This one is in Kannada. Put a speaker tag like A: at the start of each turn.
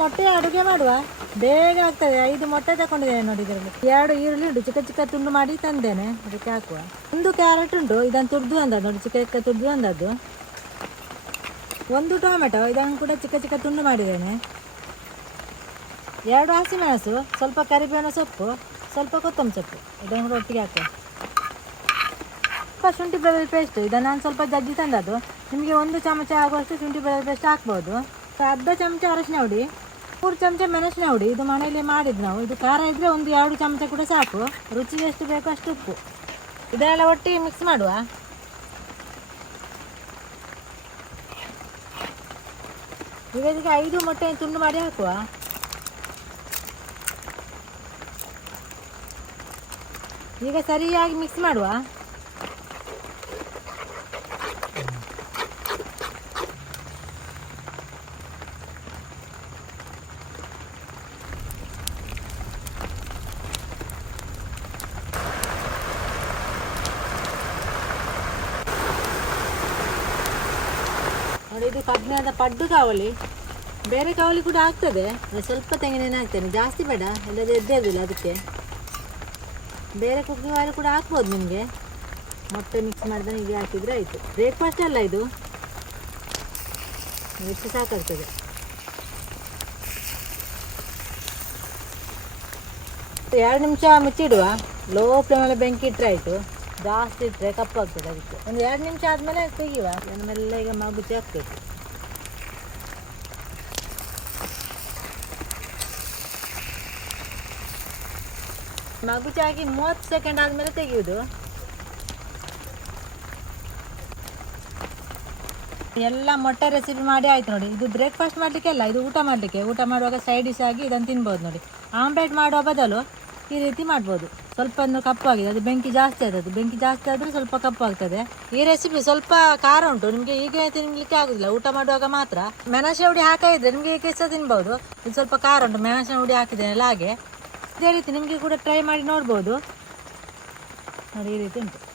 A: ಮೊಟ್ಟೆ ಅಡುಗೆ ಮಾಡುವ? ಬೇಗ ಆಗ್ತದೆ. ಐದು ಮೊಟ್ಟೆ ತಗೊಂಡಿದ್ದೇನೆ ನೋಡಿ ಇದರಲ್ಲಿ. ಎರಡು ಈರುಳ್ಳಿ ಉಂಟು ಚಿಕ್ಕ ಚಿಕ್ಕ ತುಂಡು ಮಾಡಿ ತಂದೇನೆ. ಅದಕ್ಕೆ ಹಾಕುವ. ಒಂದು ಕ್ಯಾರೆಟ್ ಉಂಟು ಇದನ್ನು ತುರ್ದು ಅಂದದ್ದು ನೋಡಿ, ಚಿಕ್ಕ ಚಿಕ್ಕ ತುರ್ದು ಅಂದದ್ದು. ಒಂದು ಟೊಮೆಟೊ, ಇದನ್ನು ಕೂಡ ಚಿಕ್ಕ ಚಿಕ್ಕ ತುಂಡು ಮಾಡಿದ್ದೇನೆ. ಎರಡು ಹಸಿಮೆಣಸು, ಸ್ವಲ್ಪ ಕರಿಬೇವಿನ ಸೊಪ್ಪು, ಸ್ವಲ್ಪ ಕೊತ್ತಂಬರಿ ಸೊಪ್ಪು. ಇದನ್ನು ಕೂಡ ಒಟ್ಟಿಗೆ ಹಾಕುವ. ಸ್ವಲ್ಪ ಶುಂಠಿ ಬೆಳ್ಳುಳ್ಳಿ ಪೇಸ್ಟ್ ಇದನ್ನು ನಾನು ಸ್ವಲ್ಪ ಜಜ್ಜಿ ತಂದದ್ದು. ನಿಮಗೆ ಒಂದು ಚಮಚ ಆಗುವಷ್ಟು ಶುಂಠಿ ಬೆಳ್ಳುಳ್ಳಿ ಪೇಸ್ಟ್ ಹಾಕ್ಬೋದು. ಅರ್ಧ ಚಮಚ ಅರಶಿನ ಹುಡಿ, ಮೂರು ಚಮಚ ಮೆಣಸಿನ ಹುಡಿ, ಇದು ಮನೆಯಲ್ಲಿ ಮಾಡಿದ್ದು ನಾವು. ಇದು ಖಾರ ಇದ್ದರೆ ಒಂದು ಎರಡು ಚಮಚ ಕೂಡ ಸಾಕು. ರುಚಿ ಎಷ್ಟು ಬೇಕೋ ಅಷ್ಟು ಉಪ್ಪು. ಇದೆಲ್ಲ ಒಟ್ಟಿಗೆ ಮಿಕ್ಸ್ ಮಾಡುವ. ಈಗ ಇದಕ್ಕೆ ಐದು ಮೊಟ್ಟೆ ತುಂಡು ಮಾಡಿ ಹಾಕುವ. ಈಗ ಸರಿಯಾಗಿ ಮಿಕ್ಸ್ ಮಾಡುವ. ನೋಡಿ, ಇದು ಕಬ್ಬಿಣದ ಪಡ್ಡು ಕಾವಲಿ. ಬೇರೆ ಕಾವಲಿ ಕೂಡ ಆಗ್ತದೆ. ಸ್ವಲ್ಪ ತೆಂಗಿನೆಣ್ಣೆ ಹಾಕ್ತೇನೆ ಜಾಸ್ತಿ ಬೇಡ. ಇಲ್ಲದೆ ಎದ್ದೇದಿಲ್ಲ ಅದಕ್ಕೆ. ಬೇರೆ ಕುಕ್ಕಿ ಆಯಿಲ್ ಕೂಡ ಹಾಕ್ಬೋದು ನಿಮಗೆ. ಮೊಟ್ಟೆ ಮಿಕ್ಸ್ ಮಾಡಿದ್ರೆ ಹೀಗೆ ಹಾಕಿದರೆ ಆಯಿತು. ಬ್ರೇಕ್ಫಾಸ್ಟ್ ಅಲ್ಲ ಇದು. ಎಷ್ಟು ಸಾಕಾಗ್ತದೆ. ಎರಡು ನಿಮಿಷ ಮುಚ್ಚಿಡುವ. ಲೋ ಫ್ಲೇಮಲ್ಲಿ ಬೆಂಕಿ ಇಟ್ಟರೆ ಆಯಿತು. ಜಾಸ್ತಿ ಇಟ್ಟರೆ ಕಪ್ಪಾಗ್ತದೆ ಅದಕ್ಕೆ. ಒಂದು ಎರಡು ನಿಮಿಷ ಆದಮೇಲೆ ತೆಗಿಯುವ. ನಮ್ಮೆಲ್ಲ ಮೆಲ್ಲ ಈಗ ಮಗುಚಿ ಹಾಕ್ಬೇಕು ಮಗುಚಿ ಹಾಕಿ ಮೂವತ್ತು ಸೆಕೆಂಡ್ ಆದಮೇಲೆ ತೆಗೆಯುವುದು. ಎಲ್ಲ ಮೊಟ್ಟೆ ರೆಸಿಪಿ ಮಾಡಿ ಆಯ್ತು ನೋಡಿ. ಇದು ಬ್ರೇಕ್ಫಾಸ್ಟ್ ಮಾಡಲಿಕ್ಕೆ ಅಲ್ಲ, ಇದು ಊಟ ಮಾಡಲಿಕ್ಕೆ. ಊಟ ಮಾಡುವಾಗ ಸೈಡ್ ಡಿಶ್ ಆಗಿ ಇದನ್ನು ತಿನ್ಬೋದು ನೋಡಿ. ಆಮ್ಲೆಟ್ ಮಾಡುವ ಬದಲು ಈ ರೀತಿ ಮಾಡ್ಬೋದು. ಸ್ವಲ್ಪ ಒಂದು ಕಪ್ಪಾಗಿದೆ ಅದು ಬೆಂಕಿ ಜಾಸ್ತಿ ಆದದ್ದು ಬೆಂಕಿ ಜಾಸ್ತಿ ಆದರೆ ಸ್ವಲ್ಪ ಕಪ್ಪಾಗ್ತದೆ ಈ ರೆಸಿಪಿ ಸ್ವಲ್ಪ ಖಾರ ಉಂಟು. ನಿಮಗೆ ಈಗ ತಿನ್ಲಿಕ್ಕೆ ಆಗುದಿಲ್ಲ. ಊಟ ಮಾಡುವಾಗ ಮಾತ್ರ. ಮೆಣಸೆ ಹುಡಿ ಹಾಕಿದ್ರೆ ನಿಮಗೆ ಈಗ ಸಹ ತಿನ್ಬೋದು. ಇದು ಸ್ವಲ್ಪ ಖಾರ ಉಂಟು. ಮೆಣಸಿನ ಹುಡಿ ಹಾಕಿದ್ದೇನೆ ಹಾಗೆ. ಇದೇ ರೀತಿ ನಿಮಗೆ ಕೂಡ ಟ್ರೈ ಮಾಡಿ ನೋಡ್ಬೋದು. ನೋಡಿ, ಈ ರೀತಿ ಉಂಟು.